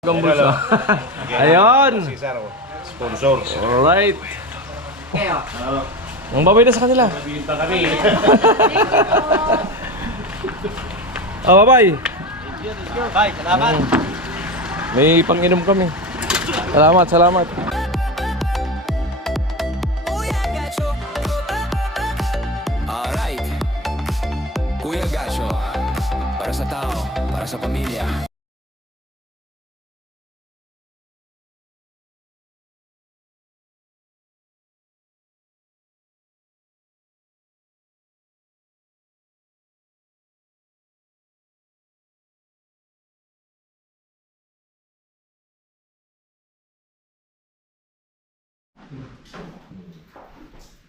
Gambulso. Ayun. Sponsor. Alright. Ang babay na sa kanila. Nabinta kami. Oh, bye-bye. Bye, salamat. May pang-inom kami. Salamat, salamat. Alright, Kuya Gasyo, para sa tao, para sa pamilya.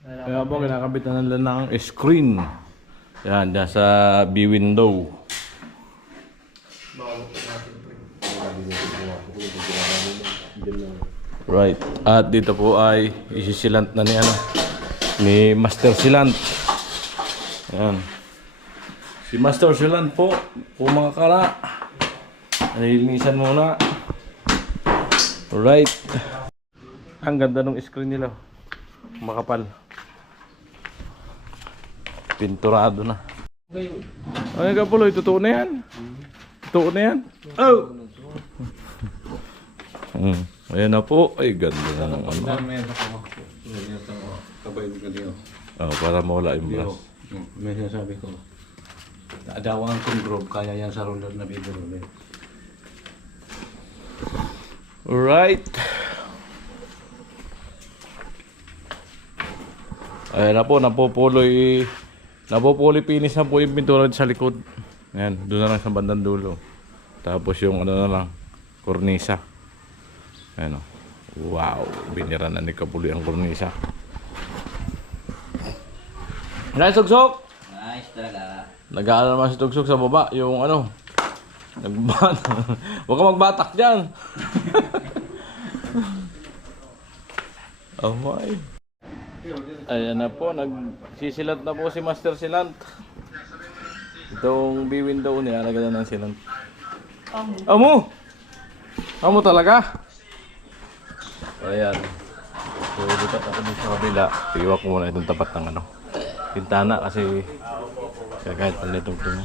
Kaya po, kinakabit na nila ng screen. Yan, dyan sa B-window. Right. At dito po ay isisilant na ni Master Silant. Yan. Si Master Silant po mga kara. Nilinisan muna. Right. Ang ganda ng screen nila. Makapal. Pinturado na. Ay, Kapuloy, totoo na yan. Totoo na yan. Oh! Ayan na po. Ay, ganda na ng ano. Oh, para mawala yung bras. May sinasabi ko. Adawang kong group, kaya yan sa roller na video. Alright. Ayan na po, napupuloy finish na po yung pintura sa likod. Ayan, doon na lang sa bandang dulo. Tapos yung ano na lang, kornisa. Ayan o. Wow, binira na ni Kapuloy ang kornisa. Nice, Sugsok! Nice talaga. Nag-aaral naman si Tugsok sa baba, yung ano. Huwag ka magbatak dyan. Oh my. Ayan na po, nagsisilant na po si Master Silant. Itong B-window niya, nagana ng silant. Amo! Amo talaga? Ayan. So, lipat ako dito sa kabila. Iiwa ko muna itong tapat ng ano. Pintana kasi kahit pala itong tungo.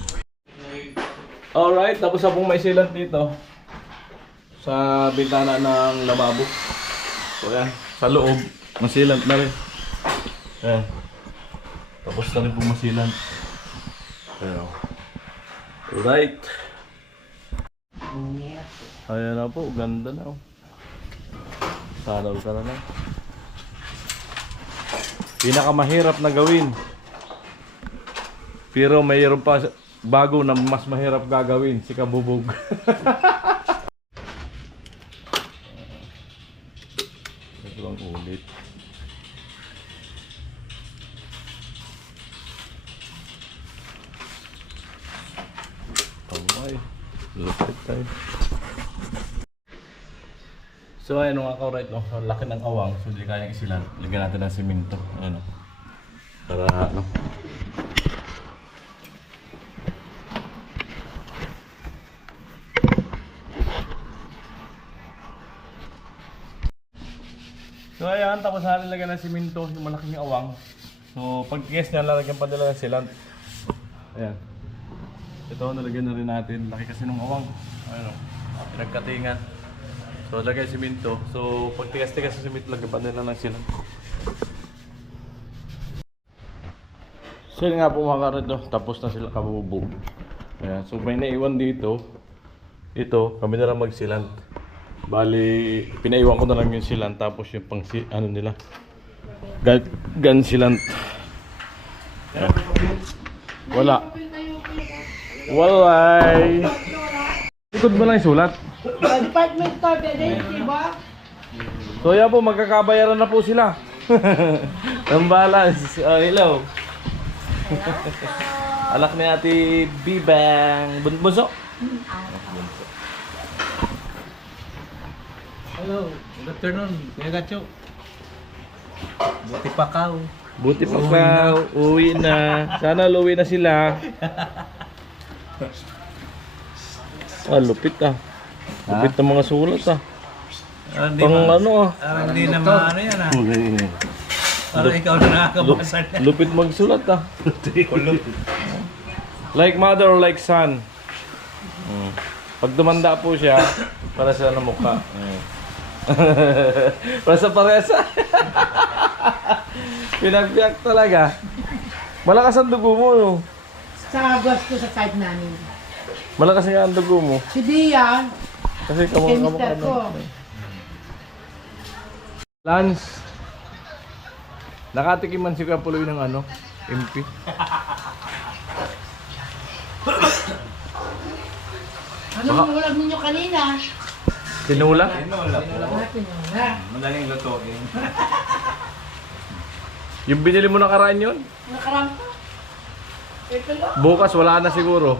Alright, tapos na pong may silant dito. Sa bintana ng lababo. So ayan, sa loob, masilant na rin. Ayan. Tapos na rin po masilant. Ayan. Alright. Ayan na po, ganda na. Sanaw ka na lang. Pinakamahirap na gawin. Pero mayroon pa bago na mas mahirap gagawin, si Kabubog. Ito lang ulit. Kamay. Lupit tayo. So ayun mga ka-right, no? So, laki ng awang, so hindi kayang isilan. Lagyan natin ng simento. Ayun, no? Para ano. So ayan, tapos nalagyan ng simento, yung malaking awang. So pag tigas niya, lalagyan pa nila ng silant. Ayan. Ito, nalagyan na rin natin. Laki kasi ng awang. Ayun, no? Pinagkatingan. So lagay simento. So pag tigas-tigas sa simento, lagyan pa nila ng silant. So yun nga po mga karat, no? Tapos na sila kabubog. Ayan. So may naiwan dito. Ito, kami na lang magsilant. Bali, pinaiwan ko na lang yung silant. Tapos yung pang ano nila, gun silant. Ayan. Wala. Walay. Ikot mo lang yung sulat. Department store, pwede, diba? So yan po, magkakabayaran na po sila. Ang balance. Oh, hello. Alak ni Ate Bibang. Bunso. Hello, good afternoon, Kuya Gasyo. Buti pa ka. Buti pa pa, uwi na. Sana uwi na sila. Ah, lupit ah. Lupit ng mga sulat ah. Hindi Pang ano ah. Parang hindi na maano yan ah. Parang ikaw na nakakabasa niya. Lupit magsulat ah. Like mother or like son. Pag dumanda po siya, para sa ng mukha. Para sa paresa. Pinagbiyak talaga. Malakas ang dugo mo, no? Sa agos ko sa side namin. Malakas nga ang dugo mo. Si Dian, Kasi kay mister ko. Lance, nakatikim man si Kuya Puloy ng ano, MP. Anong ulam ninyo kanina? Tinula? Tinula. Madaling lutuin. Yung binili mo nakaraan yun? Nakarampa. Ito lang. Bukas wala na siguro.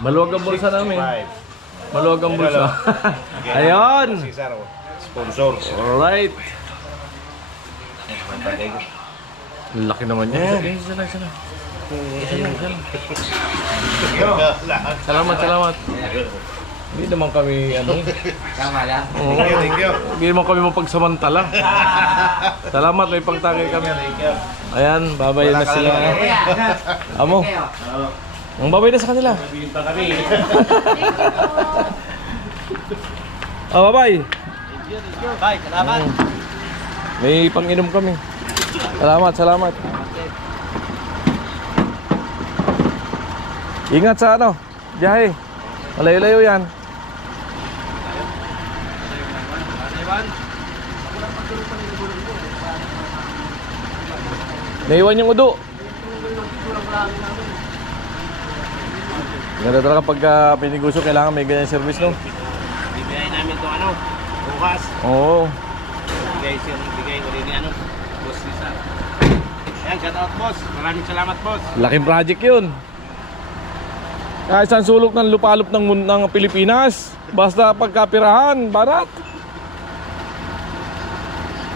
Maluwag ang bulsa namin. Maluwag ang bulsa. Ayun! Cesar, sponsor. Alright. Laki naman niya. Salamat, salamat. Hindi naman kami ano. Tama lang. Oo. Thank you. Hindi naman kami mapagsamantala. Salamat, may pagtake kami. Ayan, babay na sila. Amo. Ang babay na sa kanila. Pinta kami. Babay. Bye, salamat. May pang-inom kami. Salamat, salamat. Ingat sa ano, biyahe. Malayo-layo yan. Naiwan yung udo. Ganda talaga pag piniguso, kailangan may ganyan service, no? Bibigay namin itong ano, bukas. Oo. Bigay ko rin ni ano, boss Cesar. Ayan, shout out boss. Maraming salamat boss. Laking project yun. Kahit saan sulok ng lupalop ng Pilipinas, basta pagkapirahan, barat.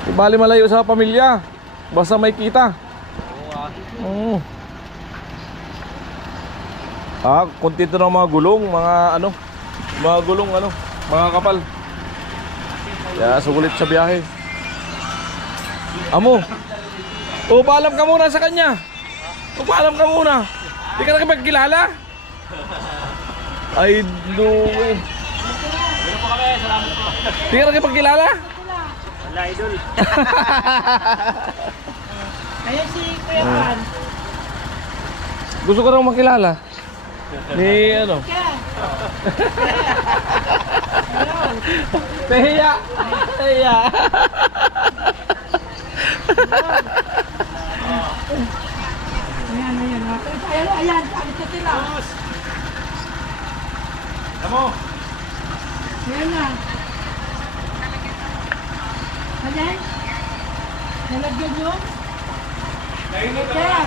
Ibali malayo sa pamilya, basta may kita. Oo. Kontento ng mga gulong, mga kapal. Kaya sulit sa biyahe. Amo. Paalam ka muna sa kanya. Paalam ka muna. Di ka nakipagkilala? Ay, no. Di ka nakipagkilala? Wala, idol. Ayun si Kuya Pan. Gusto ko raw makilala. Ni ano? Tehiya. Tehiya. Ayan, ayan. Ayan, ayan. Alit na sila. Tamo. Ayan na. Ayan. Nalagyan nyo? Kaya.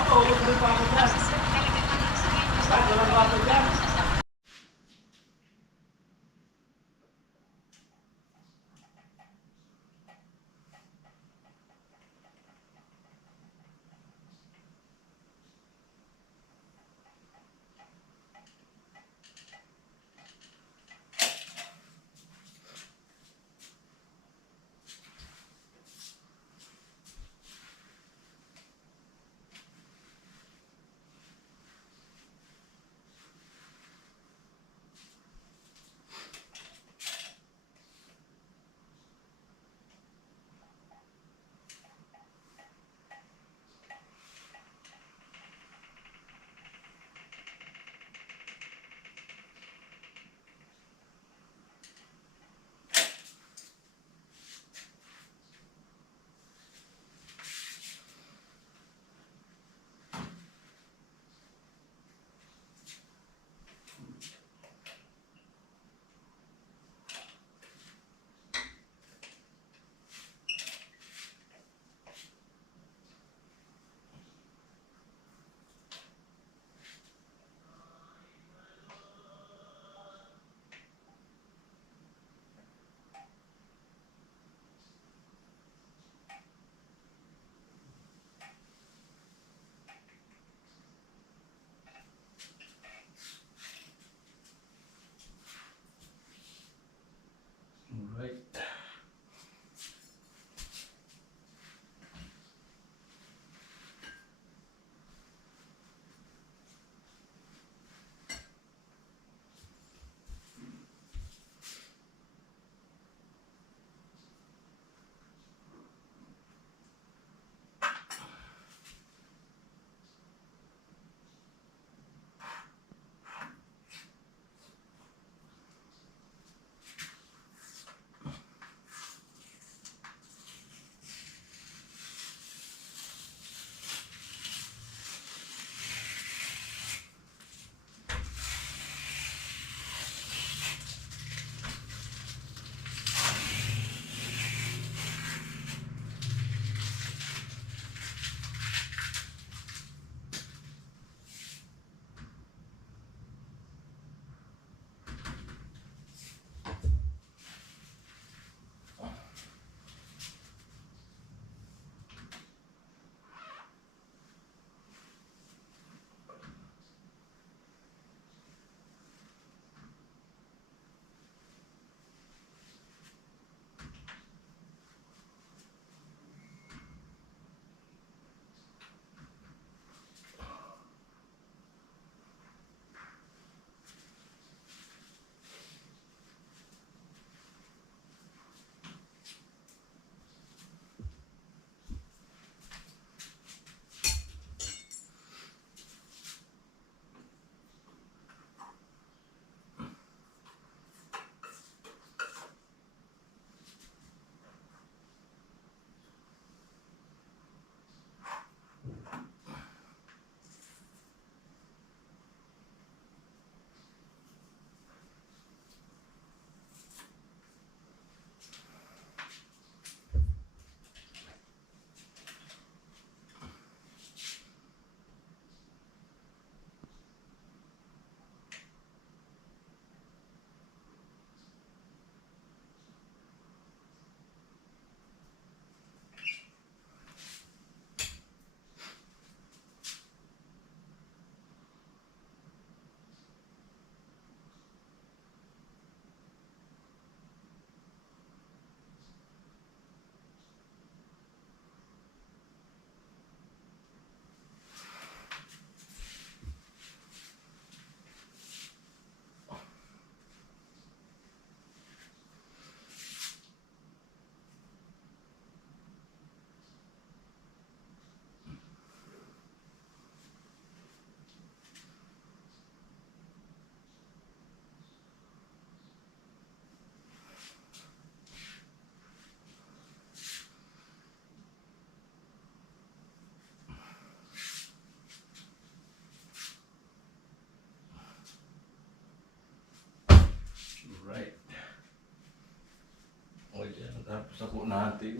Tapos na po natin.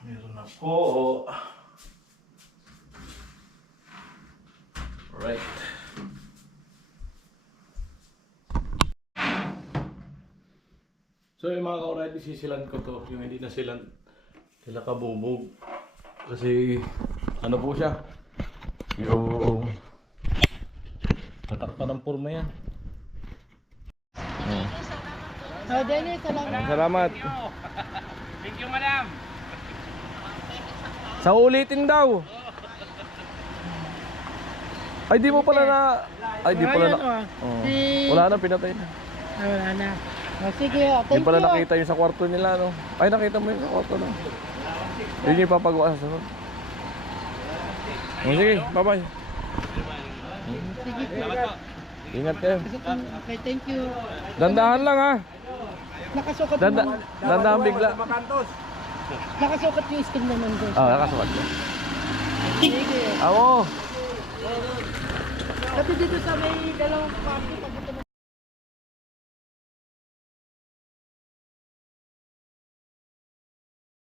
Meron na po. Right. So yung mga ka-already sisilan ko to, yung hindi na sila kabubog. Kasi ano po siya, yung tatak pa ng purma yan. Oh, Dennis, salamat. Salamat. Thank you, madam. Sa ulitin daw. Ay di mo pala na. Ay di pala na. Oh. Wala na, pinatay na. Wala na. Oh, sige, oh, Di thank pala you. nakita yung sa kwarto nila, no? Ay, nakita mo yung sa kwarto na. Yun yung ipapagawa sa sunod. Oh, sige, bye-bye. Sige, Ingat kayo. okay, thank you. Dandahan lang, ha? Nakasukat Dandahan bigla. Nakasukat yung skin naman doon. Ah, nakasukat ko. Sige. Ako. Kasi dito sa may dalawang party, papunta